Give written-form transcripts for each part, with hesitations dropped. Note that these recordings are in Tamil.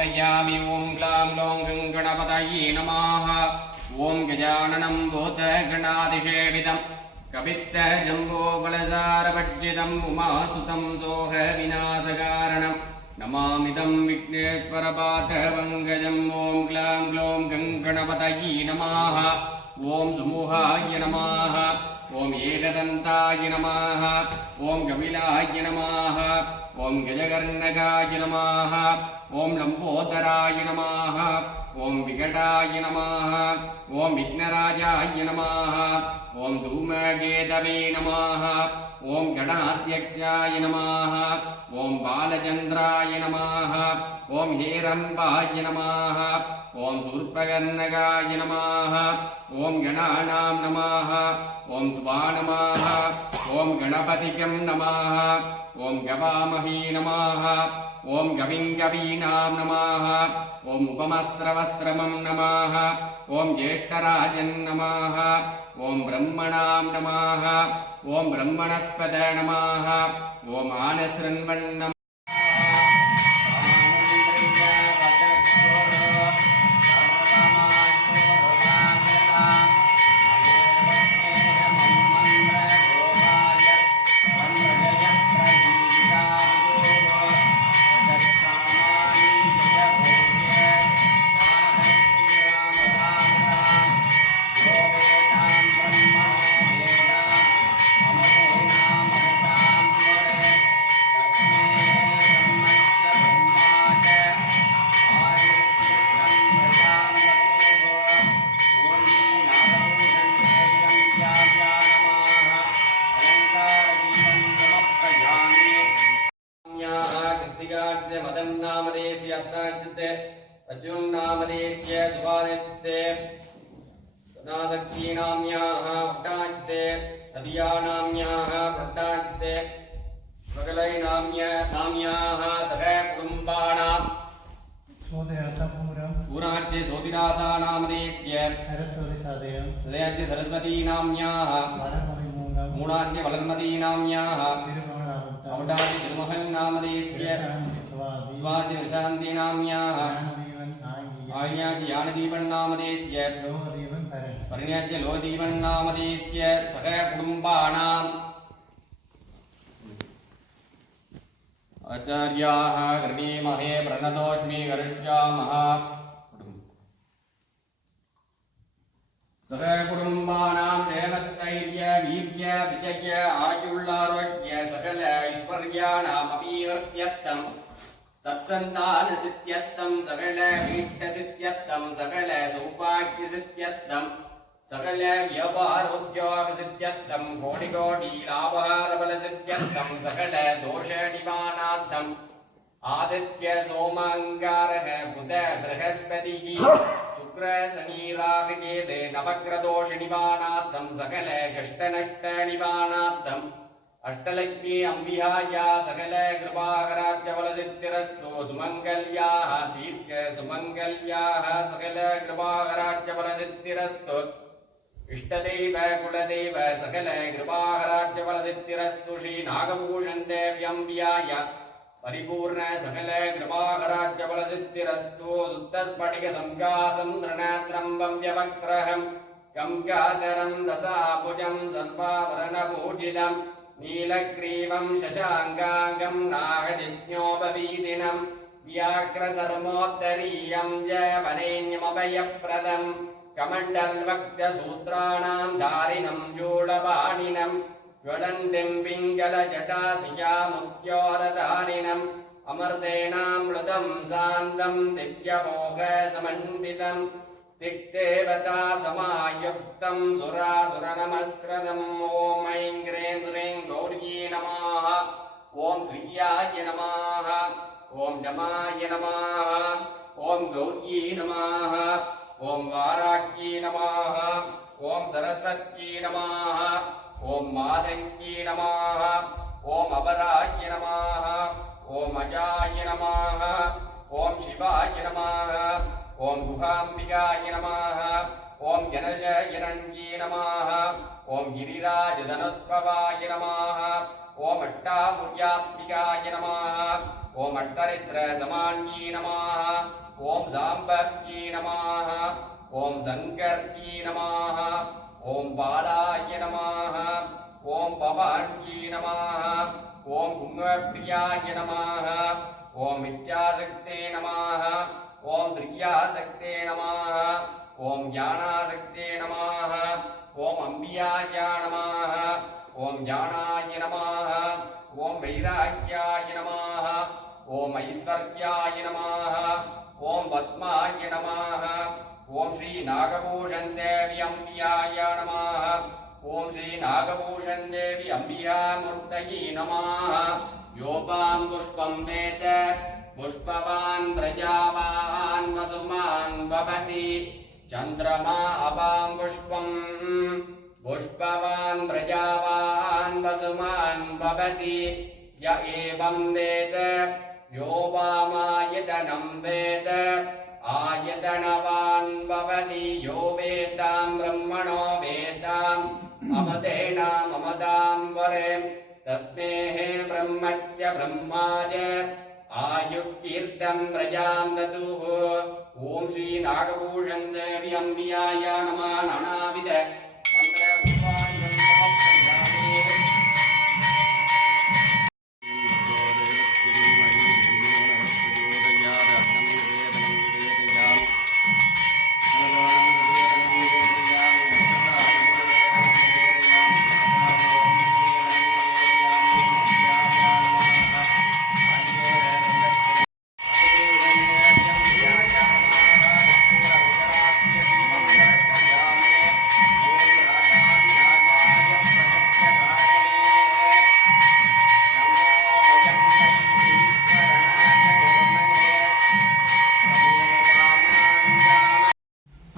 समर्पयामि। ॐ ग्लां ग्लौं गणपतये नमः। ॐ गजाननं भूतगणाधिसेवितं कपित्थजम्बोफलसारभक्षितम् उमासुतं सोहविनाशकारणं नमामिदं विघ्नेश्वरपादपङ्कजम्। ॐ ग्लां ग्लौं गणपतये नमः। ॐ सुमुहाय नमः। ॐ एकदन्ताय नमः। ॐ कपिलाय नमः। ॐ गजकर्णकाय नमः। ॐ लम्बोदराय नमः। ॐ विकटाय नमः। ॐ विघ्नराजाय नमः। ॐ धूमकेतवे नमः। ॐ गणाध्यक्षाय नमः। ॐ बालचन्द्राय नमः। ॐ हेरम्बाय नमः। ॐ शूर्पकर्णकाय नमः। ॐ गणानां नमः। ॐ त्वा नमः। ॐ गणपतिकं नमः। ॐ गवामहे नमः। ॐ गविं गवीनां नमः। ॐ उपमस्त्रवस्त्रमं नमः। ॐ ज्येष्ठराजन् नमः। ॐ ब्रह्मणां नमः। ॐ ब्रह्मणस्पत नमः। ॐ आनशृण्वन् अर्जुन नामदेस्य सुभादित्ते सदाशक्ति नाम्याः पुट्टादित्ते नदिया नाम्याः पुट्टादित्ते मगलै नाम्याः सह कुटुम्बाणां पूराज्ये सोतिरासा नामदेस्य सरस्वती सादयं सदयाज्ये सरस्वती नाम्याः मूलाज्ये वलन्मती नाम्याः औडाज्ये तिरुमहल् नामदेस्य स्वाति विशान्ति नाम्याः आज्ञाज्य ज्ञानदीपन् नामदेस्य परिण्याज्य लोहदीपन् नामदेस्य सह कुटुम्बाणाम् आचार्याः गृणीमहे प्रणतोऽस्मि करिष्यामः सह कुटुम्बाणां क्षेमस्थैर्य वीर्य विजय आयुर्लारोग्य सकल ऐश्वर्याणामपीवर्त्यर्थम् सत्सन्तान सिद्ध्यर्थं सकल वीट्ट सिद्ध्यर्थं सकल सौभाग्य सिद्ध्यर्थं सकल व्यापारोद्योग सिद्ध्यर्थं कोटि कोटि लाभारबल सिद्ध्यर्थं सकल दोष निवारणार्थं आदित्य सोमांगारः बुध बृहस्पतिः शुक्र शनि राहु केतु नवग्रदोष निवारणार्थं सकल कष्ट नष्ट निवारणार्थं अष्टलक्ष्मी अंबिहाया सकल कृपाकराज्यफलसिद्धिरस्तु सुमंगल्याः दीर्घ सुमंगल्याः सकल कृपाकराज्यफलसिद्धिरस्तु इष्टदेव कुलदेव सकल कृपाकराज्यफलसिद्धिरस्तु श्री नागभूषण देव्यंबियाय परिपूर्ण सकल कृपाकराज्यफलसिद्धिरस्तु शुद्धस्फटिक संकासं तृणात्रम्बं व्यवग्रहं कंकाधरं दशाभुजं सर्वाभरणभूषितं नीलग्रीवं शशाङ्काङ्गं नागजिज्ञोपवीदिनं व्याघ्रसर्मोत्तरीयं जयवरेण्यमभयप्रदं कमण्डलवक्त्रसूत्राणां धारिणं शूलपाणिनं ज्वलन्तीं पिङ्गलजटासियामुद्योरधारिणम् अमर्तेनामृतं शान्तं दिव्यमोहसमन्वितं दिक्देवता समायुक्तं सुरासुरनमस्कृतम् ॐ ऐं ह्रीं ह्रीं गौर्यै नमः ॐ श्रियाय नमः ॐ डमाय नमः ॐ गौर्यै नमः ॐ वाराह्यै नमः ॐ सरस्वत्यै नमः ॐ मातङ्ग्यै नमः ॐ अपराय नमः ॐ अजाय नमः ॐ शिवाय नमः ஓம் குஹாம்பிகாய நமः ஓம் கணேசயனன்யே நமः ஓம் கிரிராஜதனுத்பவாய நமः ஓம் அட்டாமுர்யாத்மிகாய நமः ஓம் அட்டரித்ரசமான்யே நமः ஓம் சாம்பவ்யே நமः ஓம் சங்கர்யே நமः ஓம் பாலாய நமः ஓம் பவான்யே நமः ஓம் குங்கப்பிரியாய நமः ஓம் இச்சாசக்தே நமः ஓம் திரியாசக்தே நமः ஓம் ஞானாசக்தே நமः ஓம் அம்பியாய நமः ஓம் ஞானாய நமः ஓம் வைராக்யாய நமः ஓம் ஐஸ்வர்யாய நமः ஓம் பத்மாய நமः ஓம் ஸ்ரீ நாகபூஷன் தேவி அம்பியாய நமः ஓம் ஸ்ரீ நாகபூஷன் தேவி அம்பியாமூர்த்தயே நமः யோபாம் புஷ்பம் வேத புஷ்பவான் பிரஜாவான் வசுமான் பவதி சந்திரமா அபாம் புஷ்பம் புஷ்பவான் பிரஜாவான் வசுமான் பவதி ய ஏவம் வேத யோபாமாயதனம் வேத ஆயதனவான் பவதி யோ வேதாம் பிரம்மணோ வேதாம் அமதேனாம் அமதாம் வரே தஸ்மேஹே பிரம்மச்ச பிரம்மாஜ ஆயுக்கீர்த்தம் பிரஜாம் ததுः ஓம் ஸ்ரீ நாகபூஷன் தேவி அம்பியாய நமः நானாவித மந்திர உபாயம் நமஸ்காரே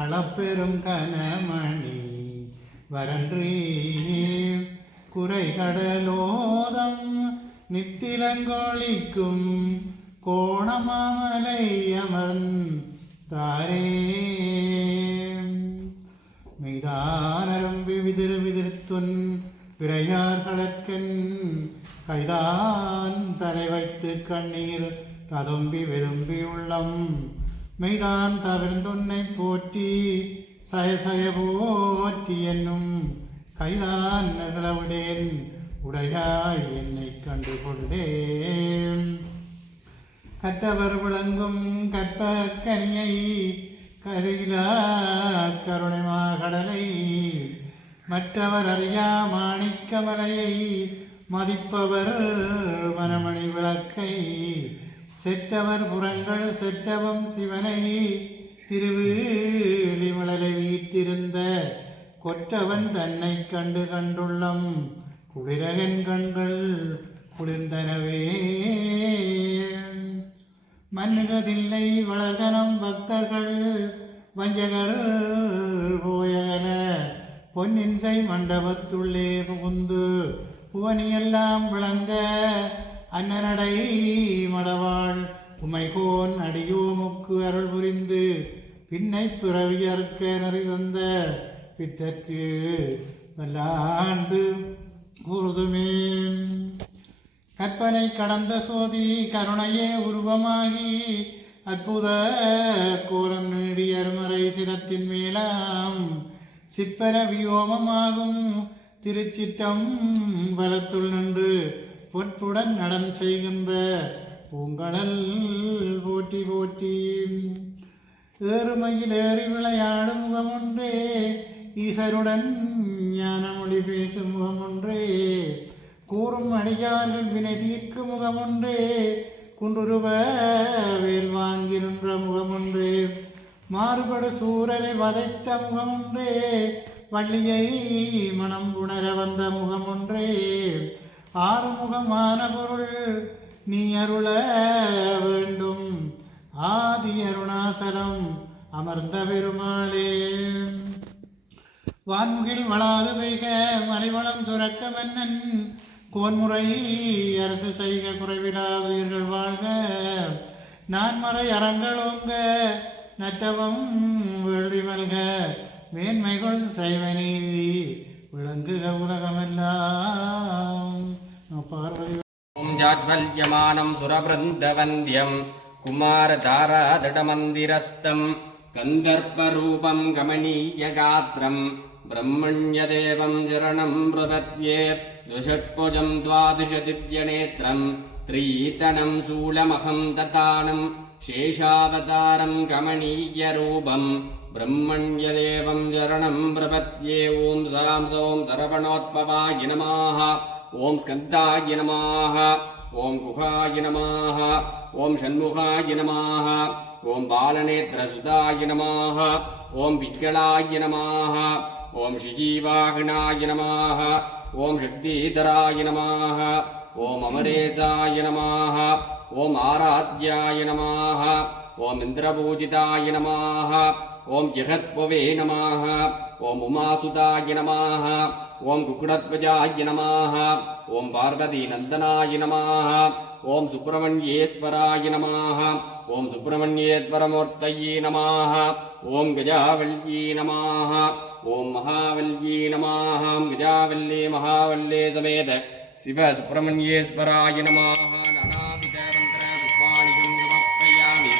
அளப்பெரும் கனமணி வரன்றே குறை கடலோதம் நித்திலங்கோளிக்கும் கோணமாமலை அமர்ந்தாரே மெய்தானரும் விதிர்த்துன் விரையார் கலக்கன் கைதான் தலை வைத்து கண்ணீர் ததும்பி விரும்பி உள்ளம் மெய்தான் தவிர்ந்துன்னை போற்றி சயசய போற்றி என்னும் கைதான் நகலவிடேன் உடையாய் என்னை கண்டு கொண்டேன் கற்றவர் விளங்கும் கற்ப கனியை கருகிலா கருணைமா கடலை மற்றவர் அறியா மாணிக்கமலையை மதிப்பவர் மனமணி விளக்கை செற்றவர் புறங்கள் செற்றவம் சிவனை திருவீழிமலரை வீட்டிருந்த கொற்றவன் தன்னை கண்டு கண்டுள்ளம் குளிரகன் கண்கள் குளிர்ந்தனவே மன்னுகதில்லை வளர்கனம் பக்தர்கள் வஞ்சகர் போயகல பொன்னின்சை மண்டபத்துள்ளே புகுந்து புவனியெல்லாம் விளங்க அன்னநடை மடவாள் உமைகோன் அடியோமுக்கு அருள் புரிந்து பின்னை பிறவியற்க நெறிதந்த பித்தற்கு வல்லாண்டு கூறுதுமே கற்பனை கடந்த சோதி கருணையே உருவமாகி அற்புத கோலம் நீடி அருமறை சிரத்தின் மேலாம் சிற்பர வியோமமாகும் திருச்சிட்டம் பலத்துள் நின்று பொற்புடன் நடம் செய்கின்ற பூங்கடல் போற்றி போற்றி ஏறுமையில் ஏறி விளையாடும் முகம் ஒன்றே ஈசருடன் ஞானமொழி பேசும் முகம் ஒன்றே கூறும் அடியார்கள் வினை தீர்க்கும் முகம் ஒன்றே குன்றுருவ வேல் வாங்கி நின்ற முகம் ஒன்றே மாறுபடு சூரரை வதைத்த முகம் ஒன்றே வள்ளியை மனம் உணர வந்த முகம் ஒன்றே ஆறுமுகமான பொருள் நீ அருள வேண்டும் ஆதி அருணாசலம் அமர்ந்த பெருமாளே வான்முகில் வளாது பெய்க மலைவளம் சுரக்க மன்னன் கோன்முறை அரசு செய்க குறைவிலா உயிர்கள் வாழ்க நான்மறை அறங்களோங்க நற்றவம் வேள்வி மல்க மேன்மைகள் சைவ நீதி விளங்குக உலகமெல்லாம் பார்வதி ஓம் ஜாஜ்வல்யமானம் சுரபிருந்தவந்தியம் குமாரதாராதடமந்திரஸ்தம் கந்தர்ப்பரூபம் கமனீயகாத்திரம் பிரம்மண்யதேவம் சரணம் பிரபத்யே துஷட்புஜம் द्वादशदिव्यनेत्रं त्रीतनं शूलमहं दतानं शेषावतारं कमनीयरूपं ब्रह्मण्यदेवं शरणं प्रपद्ये ॐ सां सौं सरवणोत्पवाय नमः ॐ स्कन्दाय नमः ॐ गुहाय नमः ॐ षण्मुखाय नमः ॐ बालनेत्रसुताय नमः ॐ पिङ्गलाय नमः ॐ शिजीवाहनाय नमः ॐ शक्तिधराय नमः ॐ अमरेशाय नमः ॐ आराध्याय नमः ॐ इन्द्रपूजिताय नमः ॐ जगत्पवे नमः ॐ उमासुताय नमः ॐ कुक्कुटध्वजाय नमः ॐ पार्वतीनन्दनाय नमः ॐ सुब्रह्मण्येश्वराय नमः ॐ सुब्रह्मण्येश्वरमूर्तये नमः ॐ गजावल्यै नमः ॐ महावल्यै नमः गजावल्ली महावल्ली समेत शिव सुब्रह्मण्येश्वराय नमः नानाविधमन्त्रपुष्पाणि समर्पयामि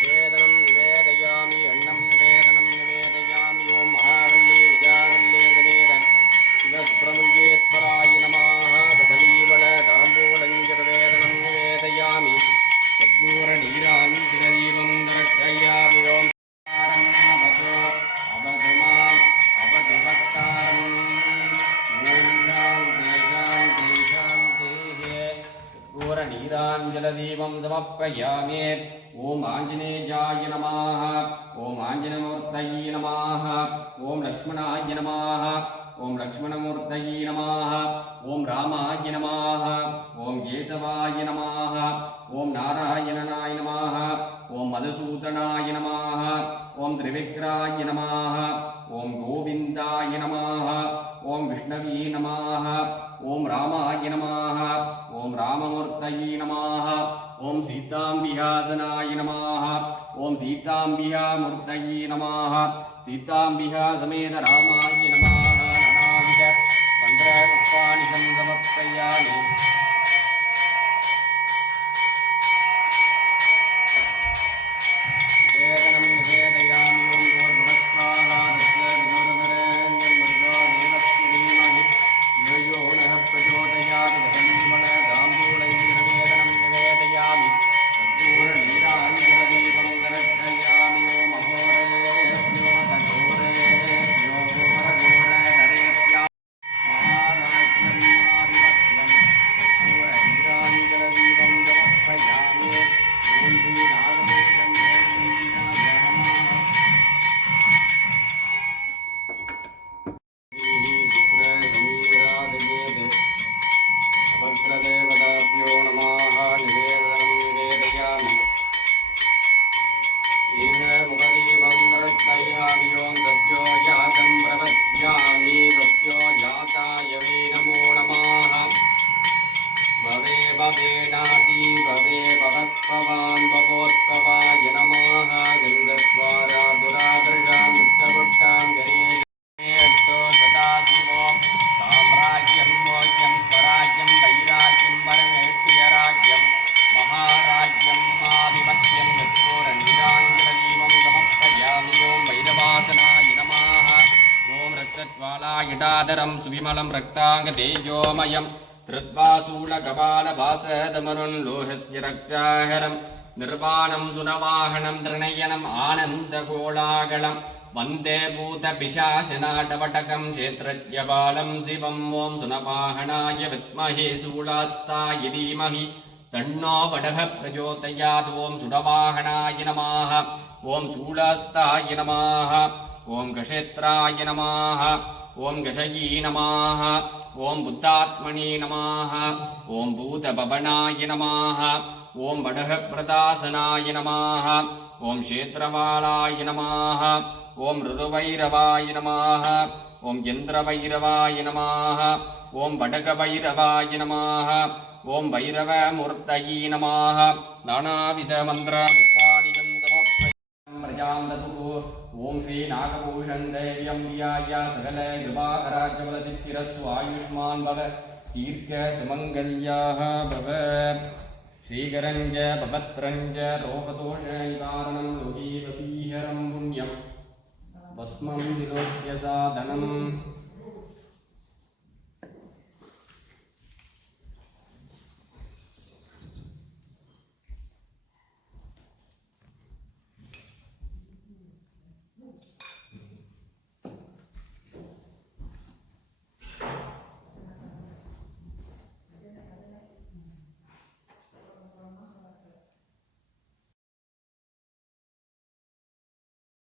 निवेदनं निवेदयामि अन्नं निवेदनं निवेदयामि ॐ महावल्ली गजावल्ली समेत शिव सुब्रह्मण्येश्वराय नमः दधलीवल ताम्बूलं निवेदनं निवेदयामि कर्पूरनीराञ्जनदीपं दर्शयामि ॐ नीराञ्जलदीपं समर्पयामि ॐ आञ्जनेयाय नमः ॐ आञ्जनमूर्तये नमः ॐ लक्ष्मणाय नमः ॐ लक्ष्मणमूर्तये नमः ॐ रामाय नमः ॐ केशवाय नमः ॐ नारायणाय नमः ॐ मधुसूदनाय नमः ॐ त्रिविक्राय नमः ॐ गोविन्दाय नमः ॐ विष्णवे नमः ॐ रामाय नमः ॐ राममूर्तये नमः ॐ सीताम्बिहासनाय नमः ॐ सीताम्बिहामूर्तये नमः सीताम्बिहा समेत रामाय नमः नानाविध मन्त्रपुष्पाणि समर्पयामि निवेदनं निवेदयामि ॐ भूर्भुवस्वाहा दस्यगुरुवरेण्यं भर्गो देवस्य धीमहि धियो यो नः प्रचोदयात् दशन्वल ताम्बूलं निवेदनं निवेदयामि कर्पूरनीराञ्जनदीपं दर्शयामि ॐ अघोरेभ्यो कठोरेभ्यो घोरघोरधरेभ्यः महाराज्यं मारिवत्यं कर्पूरनीराञ्जनदीपं समर्पयामि ॐ श्रीनागभूषं देवीनाय नमः अभद्रदेवताभ्यो नमः निवेदनं निवेदयामि मुखदीपं दर्शयामि ॐ सत्यो जातं प्रपद्यामि सत्यो जाताय वे नमो नमः भवे भवेनाति भवे भवस्पवान् भवोत्पवाय नमः गन्धस्वारा दुरादृशां नित्यपुष्टां गणेशो सदाशिवो साम्राज्यं मोक्ष्यं स्वराज्यं वैराग्यं परमेष्ठियराज्यं महाराज्यं आधिपत्यं कर्पूरनीराञ्जनदीपं समर्पयामि ॐ भैरवासनाय नमः ॐ रक्तज्वालायिटाधरं सुविमलं रक्ताङ्गतेजोमयं धृत्वासूलकपालभासदमरुन् रक्ताहरं निर्वाणं सुनवाहनं त्रिनयनम् आनन्दकोलागलं वन्दे भूतपिशाचनाटवटकं क्षेत्रज्ञबालं शिवम् ॐ सुनवाहनाय विद्महे शूलास्ताय धीमहि तन्नो वडः प्रचोदयात् ॐ सुडवाहनाय नमः ॐ शूलास्ताय नमः ॐ गशेत्राय नमः ॐ गशयी नमः ॐ बुद्धात्मने नमः ॐ भूतभवनाय नमः ॐ वडः प्रदासनाय नमः ॐ क्षेत्रवालाय नमः ॐ ऋतुभैरवाय नमः ॐ यन्द्रभैरवाय नमः ॐ वडकभैरवाय नमः ஓம் வைரவமூர்த்தயே நமः நானாவிதமந்திரமுத்வாடியம் சமர்ப்பயாமி பிரஜாம் ததுः ஓம் ஸ்ரீ நாகபூஷன் தைரியம் வியாய சகல கிருபாகராஜபலசித்திரஸ்து ஆயுஷ்மான் பவ தீர்க்க சுமங்கல்யாः பவ ஸ்ரீகரஞ்ச பபத்ரஞ்ச ரோகதோஷ நிவாரணம் லோகீவசீஹரம் புண்ணியம் பஸ்மம் விலோக்ய சாதனம்